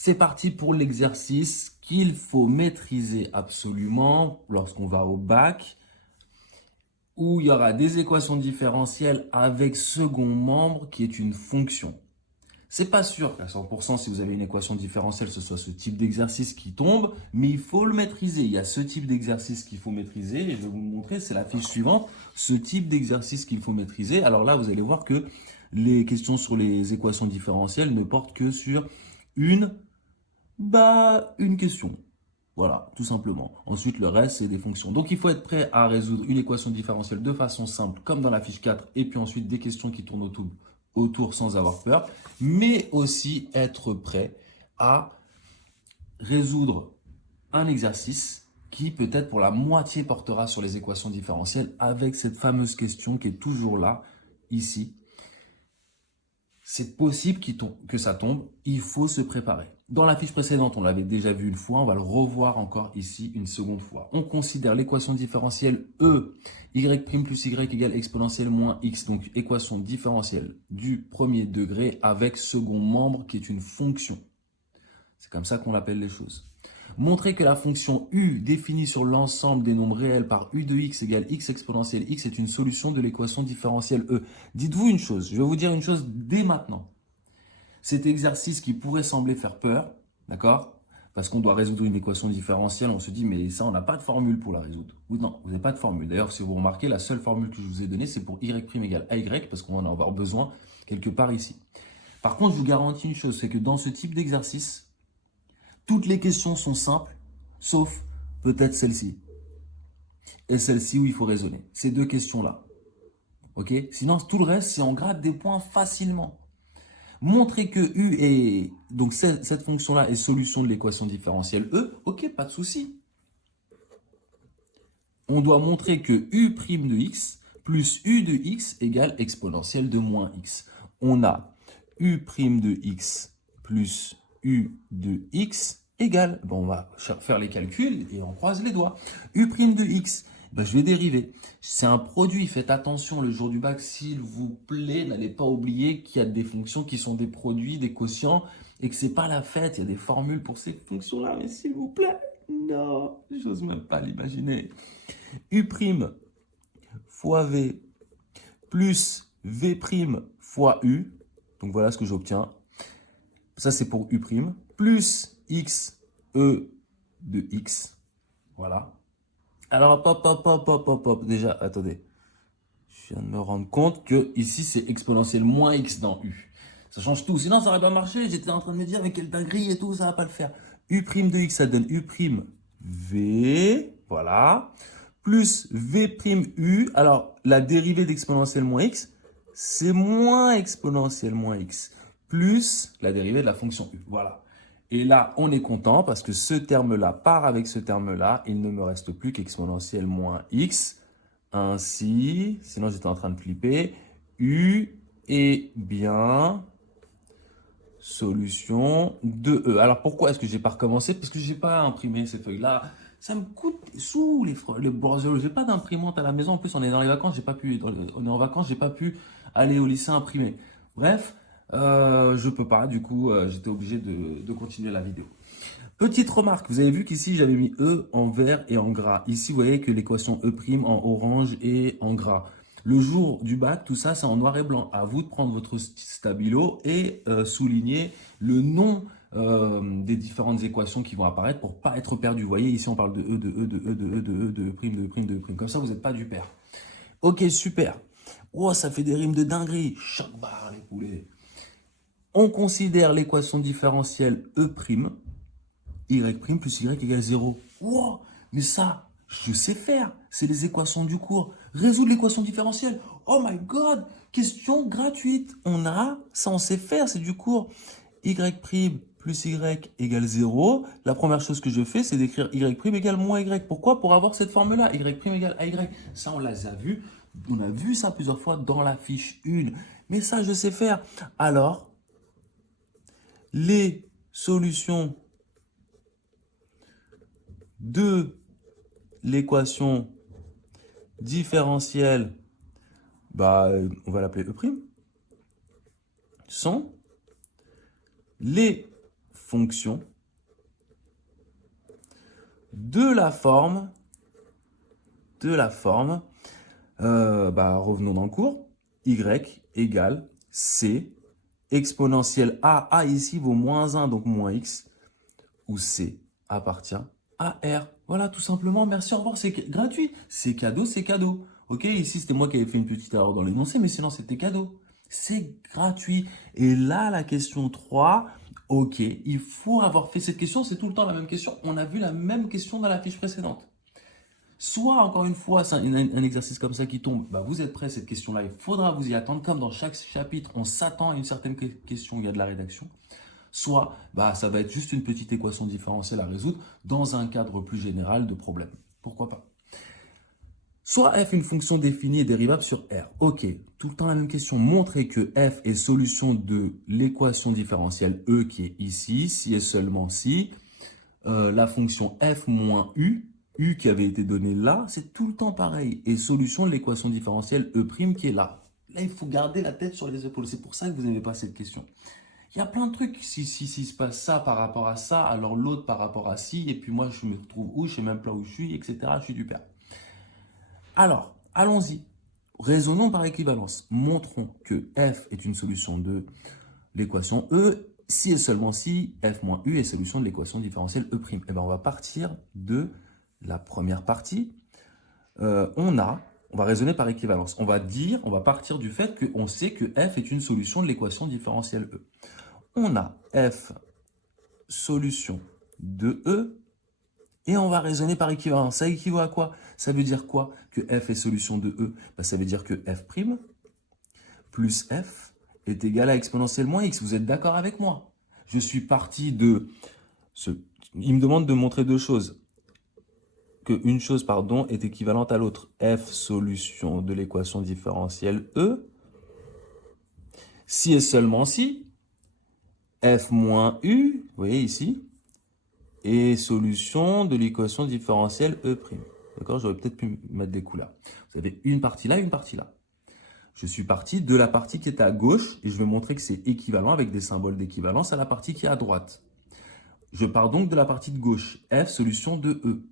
C'est parti pour l'exercice qu'il faut maîtriser absolument lorsqu'on va au bac, où il y aura des équations différentielles avec second membre qui est une fonction. C'est pas sûr qu'à 100% si vous avez une équation différentielle, ce soit ce type d'exercice qui tombe, mais il faut le maîtriser. Il y a ce type d'exercice qu'il faut maîtriser et je vais vous le montrer, c'est la fiche suivante, ce type d'exercice qu'il faut maîtriser. Alors là, vous allez voir que les questions sur les équations différentielles ne portent que sur une question. Voilà, tout simplement. Ensuite, le reste, c'est des fonctions. Donc, il faut être prêt à résoudre une équation différentielle de façon simple, comme dans la fiche 4, et puis ensuite des questions qui tournent autour sans avoir peur, mais aussi être prêt à résoudre un exercice qui peut-être pour la moitié portera sur les équations différentielles avec cette fameuse question qui est toujours là, ici. C'est possible que ça tombe, il faut se préparer. Dans la fiche précédente, on l'avait déjà vu une fois, on va le revoir encore ici une seconde fois. On considère l'équation différentielle E, y' plus y égale exponentielle moins x, donc équation différentielle du premier degré avec second membre qui est une fonction. C'est comme ça qu'on appelle les choses. Montrer que la fonction u définie sur l'ensemble des nombres réels par u de x égale x exponentielle x est une solution de l'équation différentielle E. Dites-vous une chose, je vais vous dire une chose dès maintenant. Cet exercice qui pourrait sembler faire peur, d'accord? Parce qu'on doit résoudre une équation différentielle, on se dit mais ça on n'a pas de formule pour la résoudre. Ou non, vous n'avez pas de formule. D'ailleurs, si vous remarquez, la seule formule que je vous ai donnée, c'est pour y' égale ay, parce qu'on va en avoir besoin quelque part ici. Par contre, je vous garantis une chose, c'est que dans ce type d'exercice, toutes les questions sont simples, sauf peut-être celle-ci. Et celle-ci où il faut raisonner. Ces deux questions-là. Ok? Sinon, tout le reste, c'est on gratte des points facilement. Montrer que U est, donc cette fonction-là est solution de l'équation différentielle E, ok, pas de souci. On doit montrer que U' de x plus U de x égale exponentielle de moins x. On a U' de x plus U de x égale, bon, on va faire les calculs et on croise les doigts. U' de x, ben, je vais dériver. C'est un produit, faites attention le jour du bac, s'il vous plaît, n'allez pas oublier qu'il y a des fonctions qui sont des produits, des quotients, et que c'est pas la fête, il y a des formules pour ces fonctions-là, mais s'il vous plaît, non, j'ose même pas l'imaginer. U' fois V plus V' fois U, donc voilà ce que j'obtiens. Ça, c'est pour U', plus x, e de x. Voilà. Alors, hop. Déjà, attendez. Je viens de me rendre compte que ici, c'est exponentielle moins x dans U. Ça change tout. Sinon, ça n'aurait pas marché. J'étais en train de me dire, mais quelle dinguerie et tout, ça va pas le faire. U' de x, ça donne U' v. Voilà. Plus v' u. Alors, la dérivée d'exponentielle moins x, c'est moins exponentielle moins x. Plus la dérivée de la fonction u. Voilà. Et là, on est content parce que ce terme-là part avec ce terme-là. Il ne me reste plus qu'exponentielle moins x. Ainsi, sinon j'étais en train de flipper, u est bien solution de E. Alors pourquoi est-ce que j'ai pas recommencé? Parce que j'ai pas imprimé ces feuilles-là. Ça me coûte sous les bordeaux. J'ai pas d'imprimante à la maison. En plus, on est dans les vacances, on est en vacances, j'ai pas pu aller au lycée imprimer. Bref, je peux pas. Du coup, j'étais obligé de continuer la vidéo. Petite remarque, vous avez vu qu'ici j'avais mis E en vert et en gras. Ici, vous voyez que l'équation E' en orange et en gras. Le jour du bac, tout ça, c'est en noir et blanc. À vous de prendre votre stabilo et souligner le nom des différentes équations qui vont apparaître pour pas être perdu. Vous voyez, ici, on parle de E, de E, de E, de E, de E, de prime, de prime, de prime. Comme ça, vous n'êtes pas du père. Ok, super. Oh, ça fait des rimes de dinguerie. Choc barre, les poulets. On considère l'équation différentielle E', y' plus y égale 0. Wow, mais ça, je sais faire. C'est les équations du cours. Résoudre l'équation différentielle. Oh my god, question gratuite. On a, ça on sait faire, c'est du cours. Y' plus y égale 0. La première chose que je fais, c'est d'écrire y' égale moins y. Pourquoi? Pour avoir cette formule-là. Y' égale ay. Ça, on l'a vu. On a vu ça plusieurs fois dans la fiche 1. Mais ça, je sais faire. Alors, les solutions de l'équation différentielle, on va l'appeler E', sont les fonction de la forme, revenons dans le cours, y égale c exponentielle a ici vaut moins 1, donc moins x, où c appartient à R. Voilà, tout simplement, merci, au revoir, c'est gratuit, c'est cadeau, c'est cadeau. Ok, ici, c'était moi qui avais fait une petite erreur dans l'énoncé, mais sinon, c'était cadeau. C'est gratuit. Et là, la question 3, ok, il faut avoir fait cette question, c'est tout le temps la même question. On a vu la même question dans la fiche précédente. Soit, encore une fois, c'est un exercice comme ça qui tombe, vous êtes prêts à cette question-là, il faudra vous y attendre. Comme dans chaque chapitre, on s'attend à une certaine question, il y a de la rédaction. Soit, ça va être juste une petite équation différentielle à résoudre dans un cadre plus général de problème. Pourquoi pas? Soit f est une fonction définie et dérivable sur R. Ok, tout le temps la même question. Montrez que f est solution de l'équation différentielle E qui est ici, si et seulement si. La fonction f moins u, u qui avait été donné là, c'est tout le temps pareil. Et solution de l'équation différentielle E' qui est là. Là, il faut garder la tête sur les épaules. C'est pour ça que vous n'aimez pas cette question. Il y a plein de trucs. Si se passe ça par rapport à ça, alors l'autre par rapport à ci, et puis moi, je me retrouve où, je sais même pas où je suis, etc. Je suis du père. Alors, allons-y. Raisonnons par équivalence. Montrons que f est une solution de l'équation E, si et seulement si f moins u est solution de l'équation différentielle E'. Eh bien, on va partir de la première partie. On va raisonner par équivalence. On va partir du fait qu'on sait que f est une solution de l'équation différentielle E. On a f solution de E et on va raisonner par équivalence. Ça équivaut à quoi? Ça veut dire quoi que f est solution de E? Ça veut dire que f' plus f est égal à exponentielle moins x. Vous êtes d'accord avec moi? Je suis parti de il me demande de montrer deux choses. Qu'une chose, est équivalente à l'autre. F solution de l'équation différentielle E. Si et seulement si f moins u, vous voyez ici, est solution de l'équation différentielle E'. D'accord? J'aurais peut-être pu mettre des couleurs. Vous avez une partie là, une partie là. Je suis parti de la partie qui est à gauche et je vais montrer que c'est équivalent avec des symboles d'équivalence à la partie qui est à droite. Je pars donc de la partie de gauche. F solution de E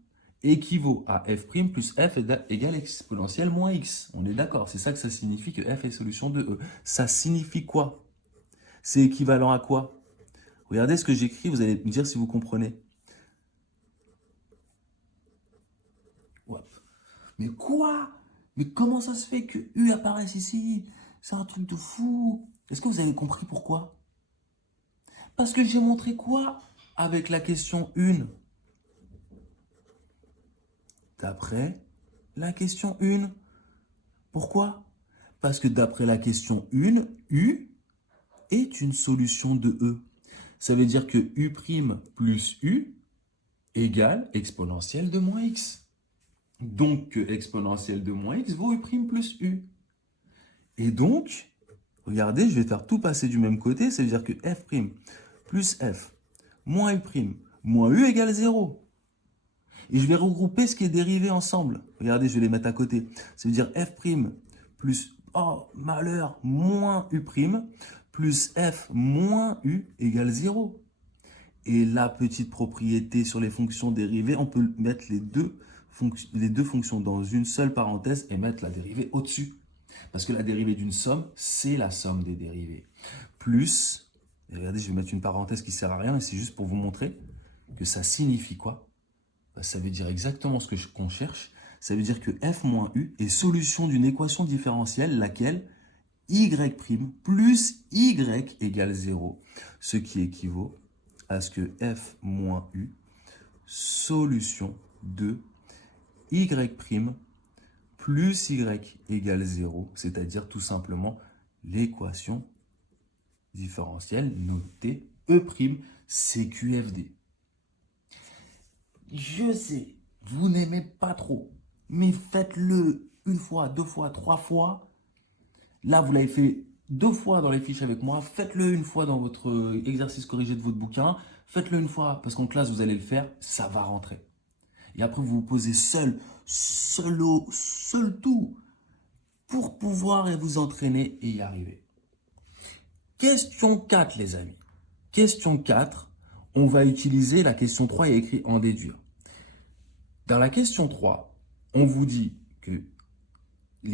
équivaut à f' plus f égale exponentielle moins x. On est d'accord, c'est ça que ça signifie que f est solution de E. Ça signifie quoi? C'est équivalent à quoi? Regardez ce que j'écris, vous allez me dire si vous comprenez. Mais quoi? Mais comment ça se fait que U apparaisse ici? C'est un truc de fou. Est-ce que vous avez compris pourquoi? Parce que j'ai montré quoi avec la question 1? D'après la question 1. Pourquoi? Parce que d'après la question 1, U est une solution de E. Ça veut dire que U' plus U égale exponentielle de moins X. Donc, que exponentielle de moins X vaut U' plus U. Et donc, regardez, je vais faire tout passer du même côté. Ça veut dire que f' plus f moins U' moins U égale 0. Et je vais regrouper ce qui est dérivé ensemble. Regardez, je vais les mettre à côté. Ça veut dire f' plus, oh malheur, moins U' plus f moins U égale 0. Et la petite propriété sur les fonctions dérivées, on peut mettre les deux fonctions dans une seule parenthèse et mettre la dérivée au-dessus. Parce que la dérivée d'une somme, c'est la somme des dérivées. Plus, et regardez, je vais mettre une parenthèse qui ne sert à rien, et c'est juste pour vous montrer que ça signifie quoi? Ça veut dire exactement ce qu'on cherche. Ça veut dire que f moins u est solution d'une équation différentielle, laquelle y' plus y égale 0. Ce qui équivaut à ce que f moins u, solution de y' plus y égale 0, c'est-à-dire tout simplement l'équation différentielle notée E', CQFD. Je sais, vous n'aimez pas trop, mais faites-le une fois, deux fois, trois fois. Là, vous l'avez fait 2 fois dans les fiches avec moi. Faites-le une fois dans votre exercice corrigé de votre bouquin. Faites-le une fois, parce qu'en classe, vous allez le faire, ça va rentrer. Et après, vous vous posez seul tout, pour pouvoir vous entraîner et y arriver. Question 4, les amis. Question 4. on va utiliser la question 3 et écrit en déduire. Dans la question 3, on vous dit que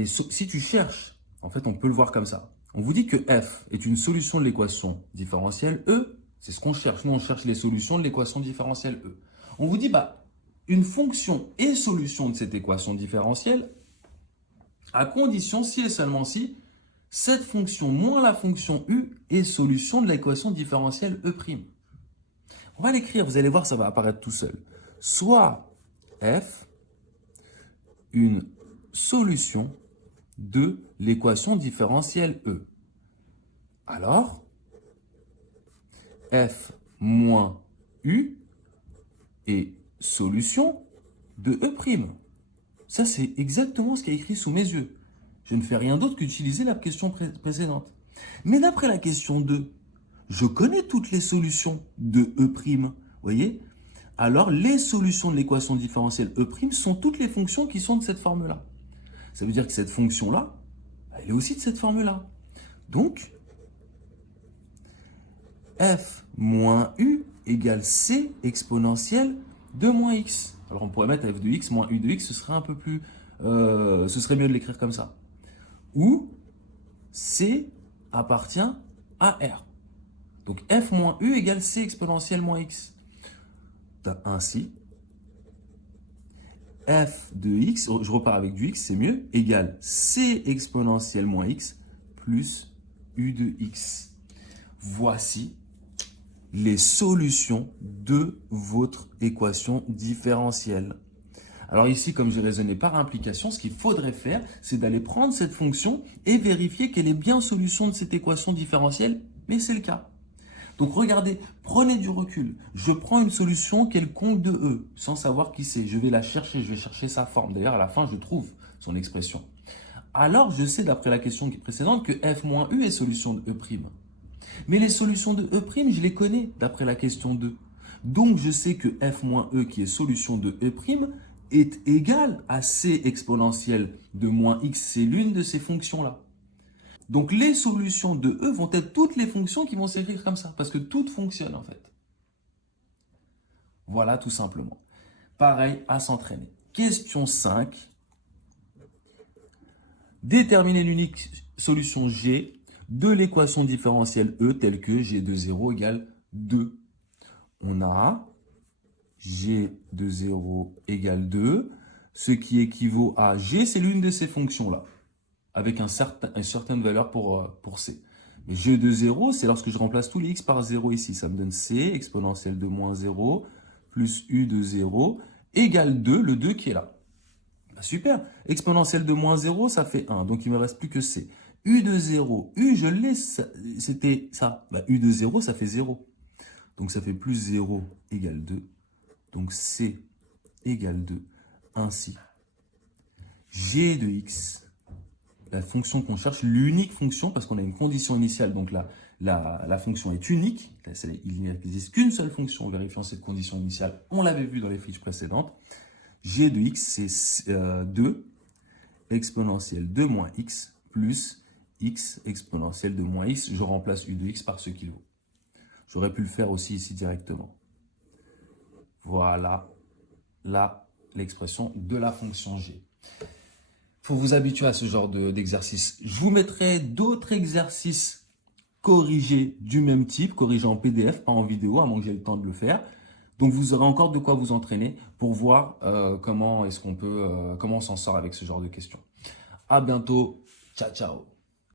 si tu cherches, en fait, on peut le voir comme ça. On vous dit que f est une solution de l'équation différentielle E. C'est ce qu'on cherche. Nous, on cherche les solutions de l'équation différentielle E. On vous dit, bah, une fonction est solution de cette équation différentielle à condition, si et seulement si, cette fonction moins la fonction U est solution de l'équation différentielle E'. On va l'écrire, vous allez voir, ça va apparaître tout seul. Soit f, une solution de l'équation différentielle E. Alors, f moins U est solution de E'. Ça, c'est exactement ce qui est écrit sous mes yeux. Je ne fais rien d'autre qu'utiliser la question précédente. Mais d'après la question 2, je connais toutes les solutions de E'. Vous voyez? Alors, les solutions de l'équation différentielle E' sont toutes les fonctions qui sont de cette forme-là. Ça veut dire que cette fonction-là, elle est aussi de cette forme-là. Donc, f moins u égale c exponentielle de moins x. Alors, on pourrait mettre f de x moins u de x, ce serait un peu plus... ce serait mieux de l'écrire comme ça. Où c appartient à R. Donc, f moins u égale c exponentielle moins x. Ainsi, f de x, je repars avec du x, c'est mieux, égale c exponentielle moins x plus u de x. Voici les solutions de votre équation différentielle. Alors ici, comme j'ai raisonné par implication, ce qu'il faudrait faire, c'est d'aller prendre cette fonction et vérifier qu'elle est bien solution de cette équation différentielle, mais c'est le cas. Donc regardez, prenez du recul. Je prends une solution quelconque de E, sans savoir qui c'est. Je vais la chercher, je vais chercher sa forme. D'ailleurs, à la fin, je trouve son expression. Alors, je sais, d'après la question précédente, que f moins u est solution de E'. Mais les solutions de E', je les connais, d'après la question 2. Donc, je sais que f moins e, qui est solution de E', est égale à c exponentielle de moins x. C'est l'une de ces fonctions-là. Donc, les solutions de E vont être toutes les fonctions qui vont s'écrire comme ça, parce que toutes fonctionnent en fait. Voilà tout simplement. Pareil à s'entraîner. Question 5. Déterminer l'unique solution G de l'équation différentielle E telle que G de 0 égale 2. On a G de 0 égale 2, ce qui équivaut à G, c'est l'une de ces fonctions-là, avec une certaine valeur pour C. Mais G de 0, c'est lorsque je remplace tous les x par 0 ici. Ça me donne C exponentielle de moins 0 plus U de 0 égale 2, le 2 qui est là. Bah super. Exponentielle de moins 0, ça fait 1. Donc, il ne me reste plus que C. U de 0. U, je l'ai, c'était ça. Bah, U de 0, ça fait 0. Donc, ça fait plus 0 égale 2. Donc, C égale 2. Ainsi, G de x, la fonction qu'on cherche, l'unique fonction, parce qu'on a une condition initiale, donc la fonction est unique. Il n'existe qu'une seule fonction vérifiant cette condition initiale. On l'avait vu dans les fiches précédentes. G de x, c'est 2 exponentielle de moins x plus x exponentielle de moins x. Je remplace u de x par ce qu'il vaut. J'aurais pu le faire aussi ici directement. Voilà, là, l'expression de la fonction g. Il faut vous habituer à ce genre d'exercice. Je vous mettrai d'autres exercices corrigés du même type, corrigés en PDF, pas en vidéo, à moins que j'ai le temps de le faire. Donc, vous aurez encore de quoi vous entraîner pour voir comment on s'en sort avec ce genre de questions. À bientôt. Ciao, ciao.